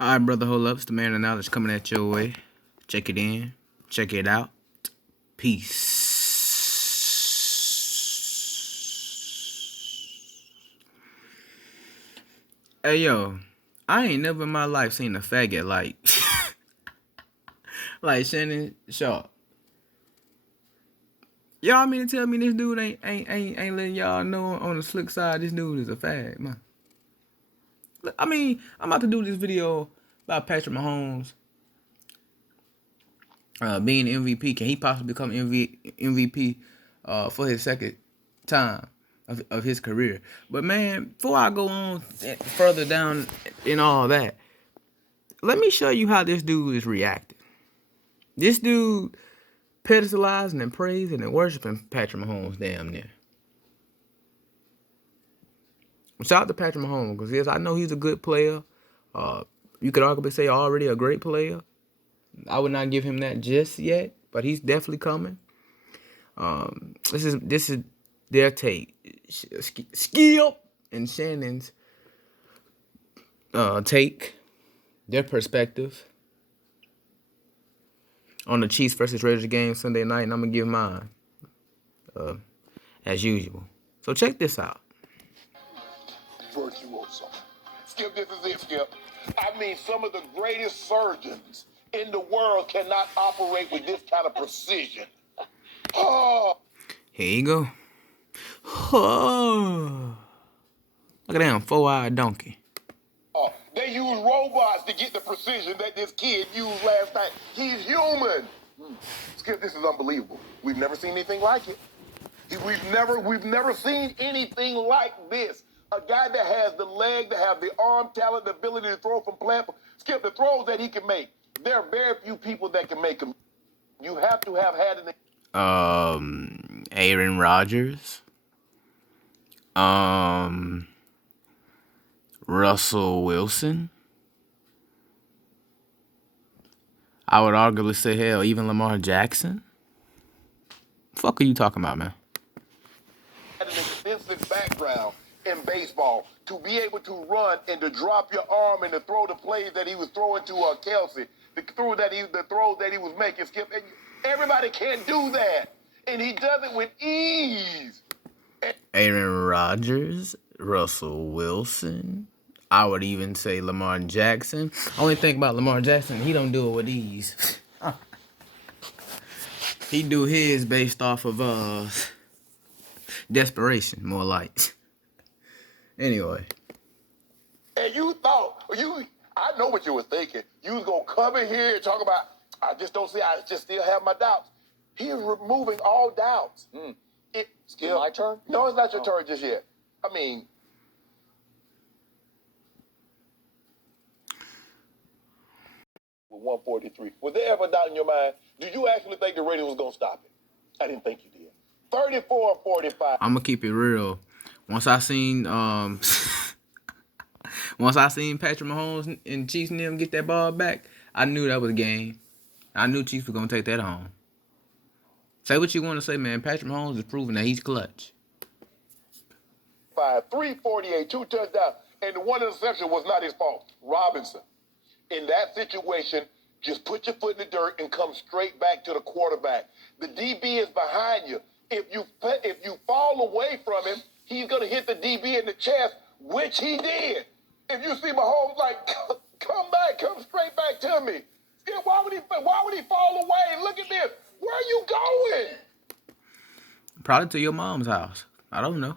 All right, brother, hold up. It's the man of knowledge coming at your way. Check it in. Check it out. Peace. Hey, yo. I ain't never in my life seen a faggot like like Shannon Sharp. Y'all mean to tell me this dude ain't letting y'all know on the slick side this dude is a fag, man. I mean, I'm about to do this video about Patrick Mahomes being MVP. Can he possibly become MVP for his second time of his career? But man, before I go on further down in all that, let me show you how this dude is reacting. This dude pedestalizing and praising and worshiping Patrick Mahomes damn near. Shout out to Patrick Mahomes because yes, I know he's a good player. You could arguably say already a great player. I would not give him that just yet, but he's definitely coming. This is their take. Skip and Shannon's take, their perspective on the Chiefs versus Raiders game Sunday night, and I'm gonna give mine as usual. So check this out. Virtuoso. Skip, this is it, Skip. I mean, some of the greatest surgeons in the world cannot operate with this kind of precision. Oh. Here you go. Oh. Look at that 4-eyed donkey. They use robots to get the precision that this kid used last night. He's human. Skip, this is unbelievable. We've never seen anything like it. We've never seen anything like this. A guy that has the leg, that have the arm talent, the ability to throw from platform. Skip, the throws that he can make. There are very few people that can make them. You have to have had an Aaron Rodgers. Russell Wilson. I would arguably say, hell, even Lamar Jackson. Fuck are you talking about, man? Had an extensive background in baseball to be able to run and to drop your arm and to throw the plays that he was throwing to Kelsey, the throws that he was making. Skip, everybody can't do that, and he does it with ease. Aaron Rodgers, Russell Wilson. I would even say Lamar Jackson. Only thing about Lamar Jackson, he don't do it with ease. He do his based off of desperation, more like. Anyway. And you thought I know what you were thinking. You was gonna come in here and talk about I just don't see. I just still have my doubts. He is removing all doubts. Skip, my turn? No, it's not your turn just yet. I mean. With 143. Was there ever a doubt in your mind? Do you actually think the Raiders was going to stop it? I didn't think you did. 34-45. I'm going to keep it real. Once I seen Patrick Mahomes and Chiefs and them get that ball back, I knew that was a game. I knew Chiefs were going to take that home. Say what you want to say, man. Patrick Mahomes is proving that he's clutch. 348, 2 touchdowns, and the one interception was not his fault. Robinson. In that situation, just put your foot in the dirt and come straight back to the quarterback. The DB is behind you. If you fall away from him, he's going to hit the DB in the chest, which he did. If you see Mahomes like, come straight back to me. Why would he fall away? Look at this. Where are you going? Probably to your mom's house. I don't know.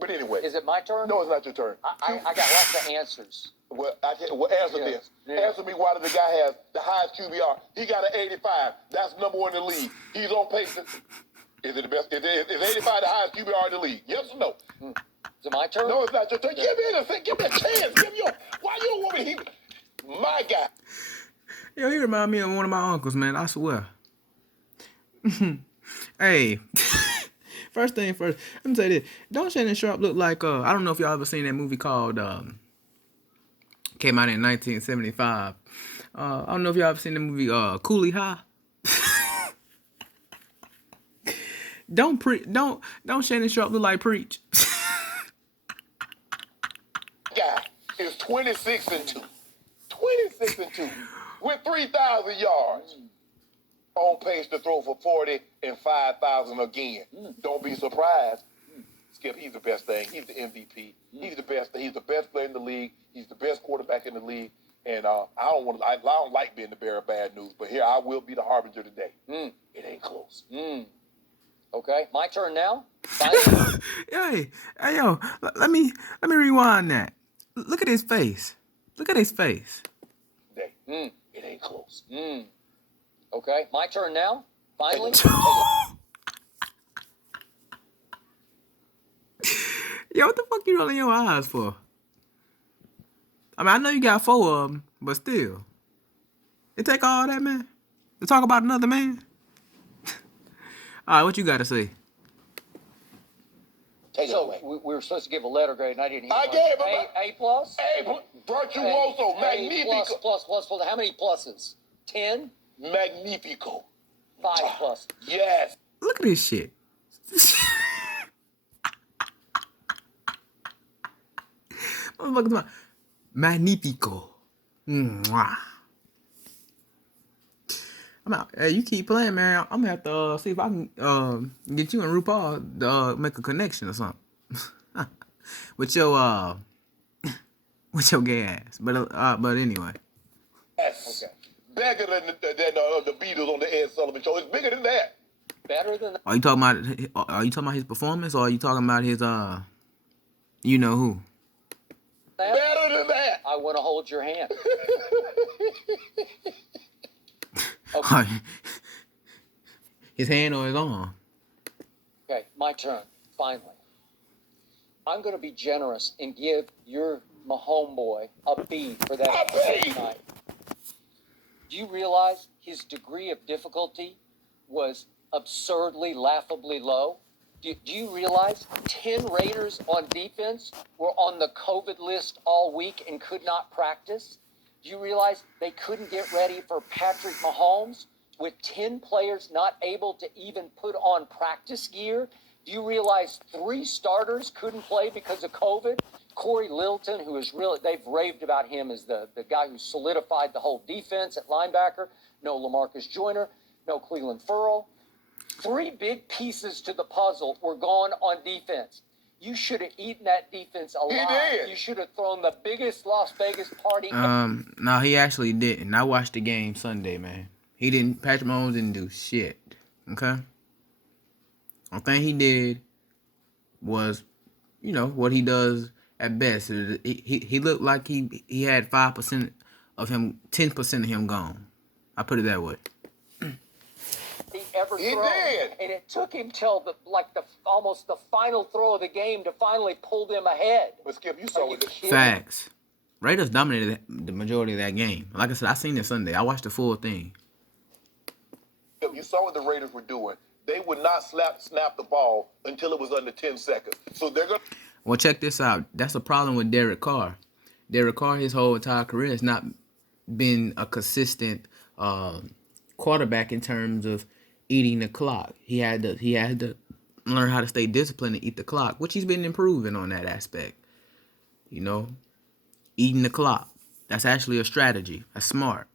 But anyway. Is it my turn? No, it's not your turn. I got lots of answers. Well, answer this. Yeah. Answer me why does the guy have the highest QBR? He got an 85. That's number one in the league. He's on pace. Is it the best? Is 85 the highest QBR in the league? Yes or no? Is it my turn? No, it's not your turn. Give me a chance. Why you don't want me to? My guy. Yo, he remind me of one of my uncles, man. I swear. Hey. First thing first, let me say this. Don't Shannon Sharp look like, I don't know if y'all ever seen that movie called, came out in 1975. I don't know if y'all ever seen the movie, Coolie High. Don't Shannon Sharp look like Preach. Guy is 26-2. 26-2 with 3,000 yards. On pace to throw for 40 and 5,000 again. Don't be surprised. Skip, he's the best thing. He's the MVP. He's the best. He's the best player in the league. He's the best quarterback in the league. And I don't like being the bearer of bad news, but here I will be the harbinger today. It ain't close. Okay, my turn now. Finally. Hey, yo, let me rewind that. Look at his face. Look at his face. Today. It ain't close. Okay, my turn now. Finally. Yo, what the fuck you rolling your eyes for? I mean, I know you got 4 of them, but still. It take all that, man? To talk about another man? All right, what you got to say? Take it So away. we were supposed to give a letter grade, and I didn't. I one. gave him A plus. Virtuoso, magnifico. Plus. How many pluses? 10. Magnifico. 5 plus. Yes. Look at this shit. Motherfucker, talking magnifico. Mwah. I'm out. Hey, you keep playing, man. I'm gonna have to see if I can get you and RuPaul to make a connection or something with your gay ass. But anyway. Yes. Okay. Bigger than the Beatles on the Ed Sullivan Show. It's bigger than that. Better than that. Are you talking about his performance, or are you talking about his you know who? Better than that. I want to hold your hand. His hand or his arm? Okay, my turn. Finally. I'm going to be generous and give your Mahomes boy a B for that A B! night. Do you realize his degree of difficulty was absurdly, laughably low? Do you realize 10 Raiders on defense were on the COVID list all week and could not practice? Do you realize they couldn't get ready for Patrick Mahomes with 10 players not able to even put on practice gear? Do you realize 3 starters couldn't play because of COVID? Corey Littleton, who is really, they've raved about him as the guy who solidified the whole defense at linebacker. No LaMarcus Joyner, no Cleveland Ferrell. 3 big pieces to the puzzle were gone on defense. You should have eaten that defense alive. He did. You should have thrown the biggest Las Vegas party. No, he actually didn't. I watched the game Sunday, man. Patrick Mahomes didn't do shit. Okay? One thing he did was, what he does at best. He looked like he had 5% of him, 10% of him gone. I put it that way. He ever He thrown. did. And it took him till almost the final throw of the game to finally pull them ahead. But Skip, you Are saw you it. kidding? Facts. Raiders dominated the majority of that game. Like I said, I seen it Sunday. I watched the full thing. You saw what the Raiders were doing. They would not snap the ball until it was under 10 seconds. So they're going to... Well, check this out. That's a problem with Derek Carr. Derek Carr, his whole entire career, has not been a consistent quarterback in terms of eating the clock. He had to learn how to stay disciplined and eat the clock, which he's been improving on that aspect. Eating the clock. That's actually a strategy. That's smart.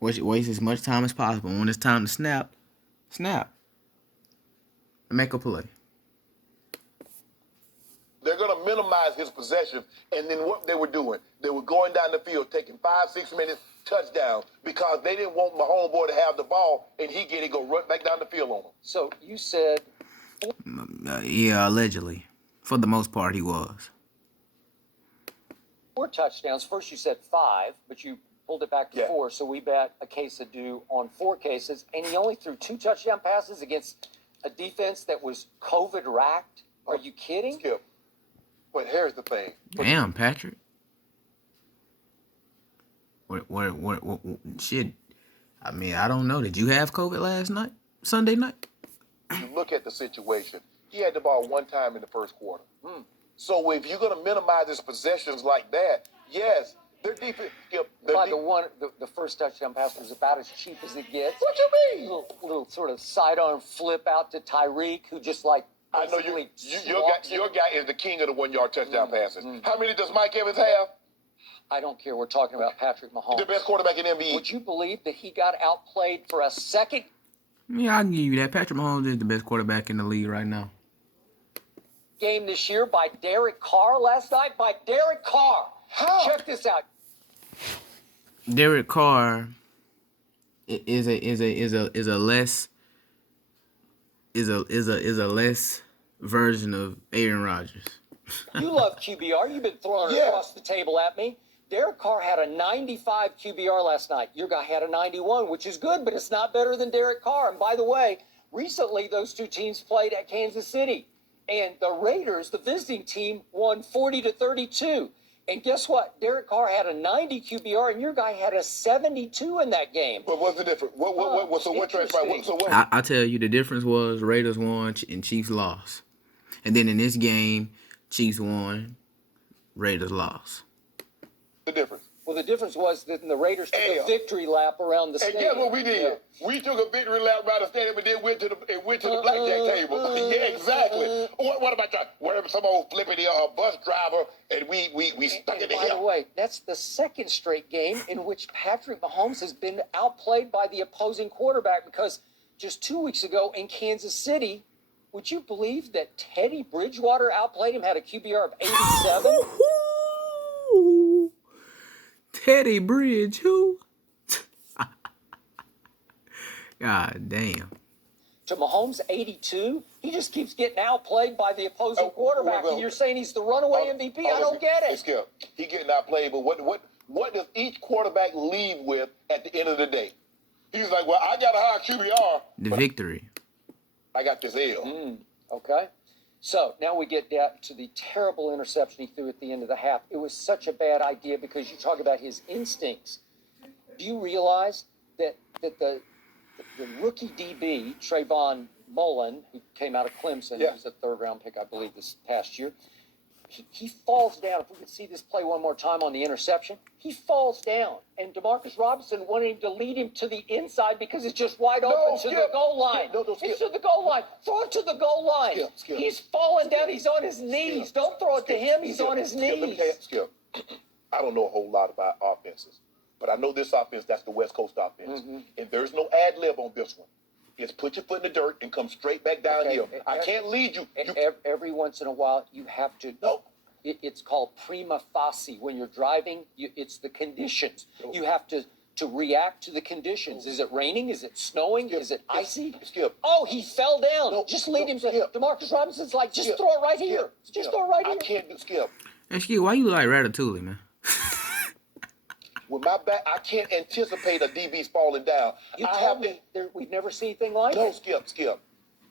Waste as much time as possible. When it's time to snap. And make a play. They're going to minimize his possession. And then what they were doing, they were going down the field, taking 5-6 minutes, touchdown, because they didn't want Mahomes boy to have the ball, and he go right back down the field on them. So you said... Yeah, allegedly. For the most part, he was. 4 touchdowns. First you said 5, but you pulled it back to 4, so we bet a case of due on 4 cases, and he only threw 2 touchdown passes against a defense that was COVID-racked? Are you kidding? Skip. But here's the thing. Damn, Patrick. What, shit. I mean, I don't know. Did you have COVID Sunday night? You look at the situation. He had the ball 1 time in the first quarter. So if you're going to minimize his possessions like that, yes, their defense... The first touchdown pass was about as cheap as it gets. What you mean? Little sort of sidearm flip out to Tyreek, who just I know your guy is the king of the 1-yard touchdown passes. How many does Mike Evans have? I don't care. We're talking about Patrick Mahomes. The best quarterback in the NBA. Would you believe that he got outplayed for a second Yeah, I can give you that. Patrick Mahomes is the best quarterback in the league right now. game this year by Derek Carr last night? By Derek Carr. How? Check this out. Derek Carr is a less version of Aaron Rodgers. You love QBR. You've been throwing it Yeah. across the table at me. Derek Carr had a 95 QBR last night. Your guy had a 91, which is good, but it's not better than Derek Carr. And by the way, recently those two teams played at Kansas City. And the Raiders, the visiting team, won 40-32. And guess what? Derek Carr had a 90 QBR, and your guy had a 72 in that game. But what's the difference? What transpired? So what? I tell you, the difference was Raiders won and Chiefs lost. And then in this game, Chiefs won, Raiders lost. The difference. Well, the difference was that the Raiders took Yeah. a victory lap around the And stadium. guess what we did? Yeah. We took a victory lap around the stadium and then went to the blackjack table. Yeah, exactly. What about that? Where some old flippity bus driver and we stuck And it in by the here. way, that's the second straight game in which Patrick Mahomes has been outplayed by the opposing quarterback, because just 2 weeks ago in Kansas City, would you believe that Teddy Bridgewater outplayed him, had a QBR of 87? Teddy Bridge, who? God damn. To Mahomes' 82? He just keeps getting outplayed by the opposing quarterback, and you're saying he's the runaway MVP? I don't get it. Skip. He getting outplayed, but what does each quarterback leave with at the end of the day? He's like, well, I got a high QBR. The victory. I got this L. Okay. So now we get down to the terrible interception he threw at the end of the half. It was such a bad idea because you talk about his instincts. Do you realize that the rookie DB, Trayvon Mullen, who came out of Clemson, Yeah. he was a third-round pick, I believe, this past year, he falls down. If we could see this play one more time on the interception, he falls down. And Demarcus Robinson wanted him to lead him to the inside because it's just wide open to the Skip. goal line. No, It's Skip. to the goal line. Throw it to the goal line. Skip. He's falling down. He's on his knees. Skip. Don't throw it to him. He's Skip. on his Skip, let me knees. tell you, Skip. I don't know a whole lot about offenses, but I know this offense, that's the West Coast offense. And there's no ad lib on this one. It's put your foot in the dirt and come straight back downhill. Okay. I can't lead you. Every once in a while, you have to. No. It's called prima facie. When you're driving, it's the conditions. You have to react to the conditions. Is it raining? Is it snowing? Is it icy? Skip. Oh, he fell down. No, Just lead him to. Skip. Demarcus Robinson's like, just Skip. throw it right Skip. here. Just Skip. throw it right here. I can't do Skip. Excuse, why you look like Ratatouille, man? With my back, I can't anticipate a DB's falling down. You I told have me we've never seen anything like No, it. Skip.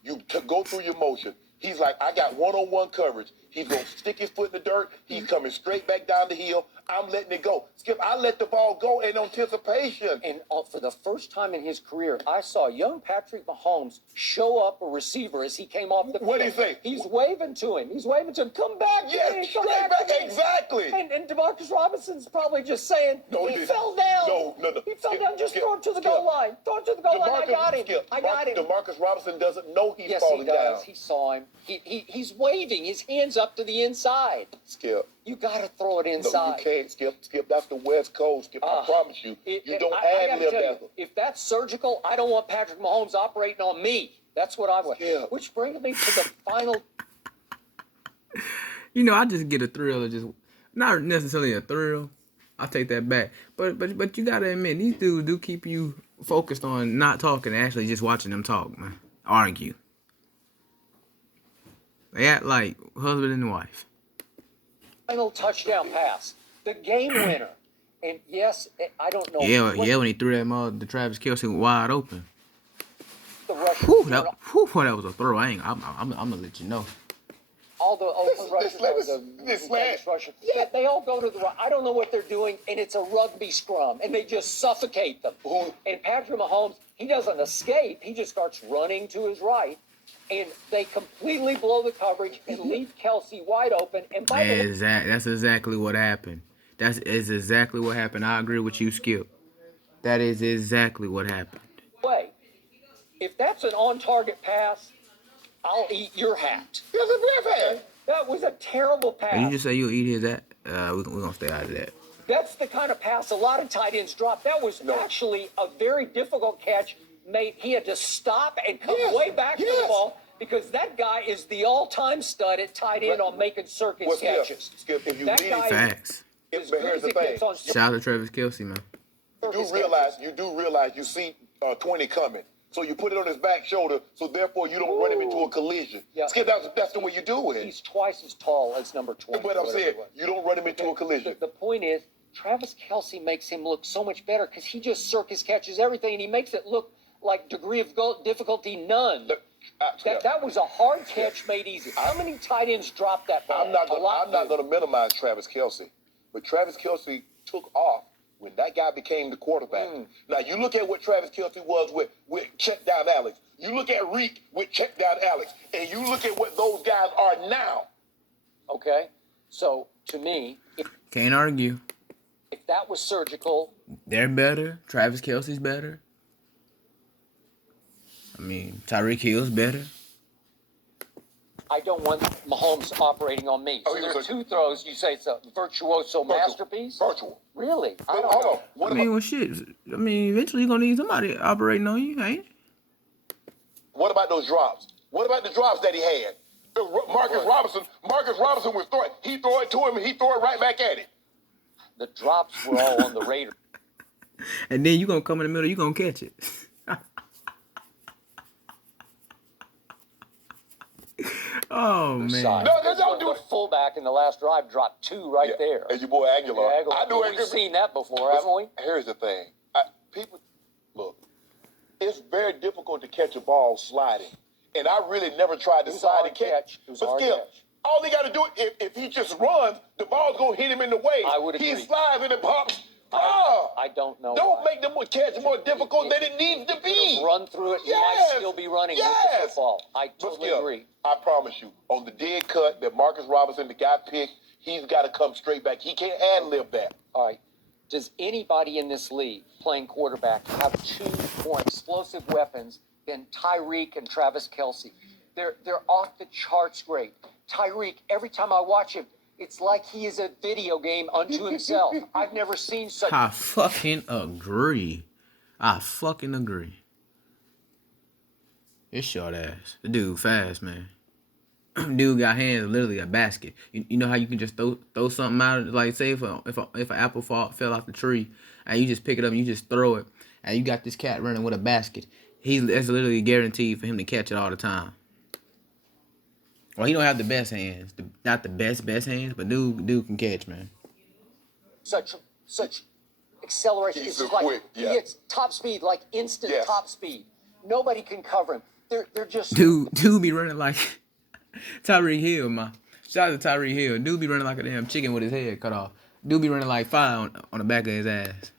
You go through your motion. He's like, I got one-on-one coverage. He's going to stick his foot in the dirt. He's coming straight back down the hill. I'm letting it go. Skip, I let the ball go in anticipation. And for the first time in his career, I saw young Patrick Mahomes show up a receiver as he came off the field. What'd he say? He's waving to him. Come back, Yeah, Jimmy, come straight back, to me." exactly. And DeMarcus Robinson's probably just saying, No, he didn't. fell down. No. He fell Skip, down. Just Skip, throw it to the Skip. goal line. Throw it to the goal line. I got him. Skip, I got him. DeMarcus Robinson doesn't know he's Yes, falling he does. down. He saw him. He's waving his hands up to the inside. Skip. You got to throw it No, inside. you can't, Skip. That's the West Coast, Skip. I promise you. You don't I gotta ad-lib tell you, that. if that's surgical, I don't want Patrick Mahomes operating on me. That's what I want. Yeah. Which brings me to the final. You know, I just get a thrill of just, not necessarily a thrill. I take that back. But you gotta admit, these dudes do keep you focused on not talking and actually just watching them talk, man. Argue. They act like husband and wife. Final touchdown pass, the game winner. And yes, I don't know. Yeah, when he threw that mug to Travis Kelce wide open. The Russian, That was a throw. I'm gonna let you know. all the open this slant. Russian. Yeah, they all go to the right. I don't know what they're doing, and it's a rugby scrum, and they just suffocate them. And Patrick Mahomes, he doesn't escape. He just starts running to his right, and they completely blow the coverage and leave Kelce wide open. And by the way, That's exactly what happened. That is exactly what happened. I agree with you, Skip. That is exactly what happened. if that's an on-target pass, I'll eat your hat. That's a ref hat. That was a terrible pass. You just say you'll eat his at. We're gonna stay out of that. That's the kind of pass a lot of tight ends drop. That was actually a very difficult catch. He had to stop and come way back to the ball because that guy is the all-time stud at tight end on making circus catches. Skip, if you That read guy Facts. is but good here's as the it gets thing. on Shout out to Travis Kelce, man. you do realize you see 20 coming. So you put it on his back shoulder, so therefore you don't run him into a collision. Yeah. Skip, that's the way you do it. He's twice as tall as number 20. But I'm whatever saying, it was. you don't run him into a collision. The point is, Travis Kelce makes him look so much better because he just circus catches everything, and he makes it look like degree of difficulty none. That was a hard catch made easy. How many tight ends dropped that ball? I'm not going to minimize Travis Kelce, but Travis Kelce took off when that guy became the quarterback. Now, you look at what Travis Kelce was with check down Alex. You look at Reek with check down Alex, and you look at what those guys are now. Okay, so to me, Can't argue. if that was surgical, They're better. Travis Kelce's better. I mean, Tyreek Hill's better. I don't want Mahomes operating on me. So there are two throws. You say it's a virtuoso masterpiece? Virtual. Really? I don't Hold know. on. What I mean, about, well, shit. I mean, eventually you're gonna need somebody operating on you, ain't it? what about those drops? What about the drops that he had? Marcus Robinson was throwing. He throw it to him, and he throw it right back at him. The drops were all on the Raiders. And then you gonna come in the middle, you gonna catch it. Oh man. Side. Don't do The it. fullback in the last drive dropped two right there. And your boy Aguilar. I knew We've seen that before, haven't we? Here's the thing. People, look, it's very difficult to catch a ball sliding. And I really never tried to It was a slide hard and catch. catch. It was a But hard still, catch. all he got to do, if he just runs, the ball's going to hit him in the way. I would He agree. slides and it pops. I don't know. Don't why. make the catch more difficult than it needs to be. Run through it. You might still be running with the football. I But totally Skip, agree. I promise you, on the dead cut that Marcus Robinson, the guy picked, he's got to come straight back. He can't ad-lib that. All right. Does anybody in this league playing quarterback have two more explosive weapons than Tyreek and Travis Kelce? They're off the charts great. Tyreek, every time I watch him, it's like he is a video game unto himself. I've never seen such. I fucking agree. It's short ass. The dude fast, man. Dude got hands literally a basket. You know how you can just throw something out, like say if an apple fell off the tree and you just pick it up and you just throw it and you got this cat running with a basket. That's literally guaranteed for him to catch it all the time. Well, he don't have the best hands, not the best hands, but dude can catch, man. Such acceleration. He's It's so just like quick, he yeah. gets top speed, like instant Yes. top speed. Nobody can cover him. They're just Dude be running like Tyreek Hill, man. Shout out to Tyreek Hill. Dude be running like a damn chicken with his head cut off. Dude be running like fire on the back of his ass.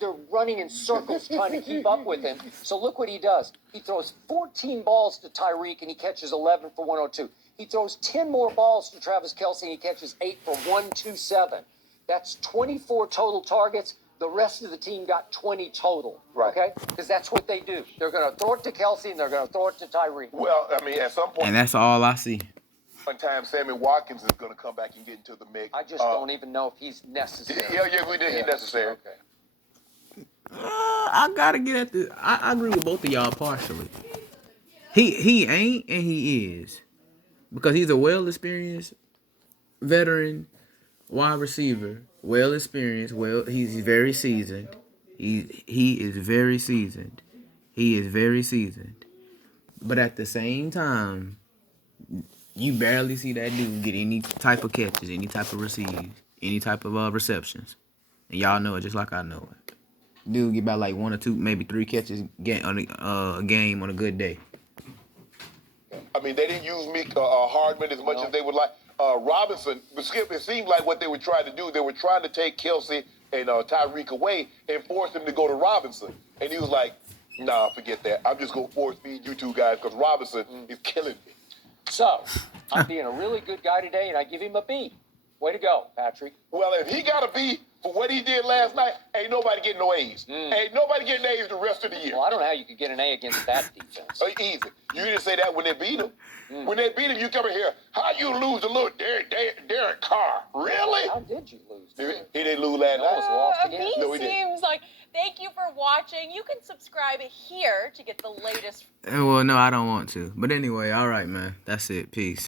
they're running in circles trying to keep up with him. So look what he does. He throws 14 balls to Tyreek and he catches 11 for 102. He throws 10 more balls to Travis Kelce and he catches 8 for 127. That's 24 total targets. The rest of the team got 20 total. Right. Okay? Because that's what they do. They're going to throw it to Kelce and they're going to throw it to Tyreek. Well, I mean, at some point And that's all I see. in time, Sammy Watkins is going to come back and get into the mix. I just don't even know if he's necessary. Yeah, we did. He's necessary. Okay. I gotta get at the. I agree with both of y'all partially. He ain't and he is, because he's a well experienced veteran wide receiver, well experienced. He's very seasoned. He is very seasoned. He is very seasoned. But at the same time, you barely see that dude get any type of catches, any type of receives, any type of receptions, and y'all know it just like I know it. Dude get about like 1 or 2, maybe 3 catches on a game on a good day. I mean, they didn't use Hardman as much as they would like. Robinson, but Skip, it seemed like what they were trying to do, they were trying to take Kelce and Tyreek away and force him to go to Robinson. And he was like, nah, forget that. I'm just going to force feed you two guys because Robinson is killing me. So, I'm being a really good guy today and I give him a B. Way to go, Patrick. Well, if he got a B for what he did last night, ain't nobody getting no A's. Ain't nobody getting A's the rest of the year. Well, I don't know how you could get an A against that defense. Easy. You didn't say that when they beat him. When they beat him, you come in here. How you lose to little Derek Carr? Really? How did you lose? He didn't lose last Almost night. lost again. Me No, he didn't. seems like. Thank you for watching. You can subscribe here to get the latest. Well, no, I don't want to. But anyway, all right, man. That's it. Peace.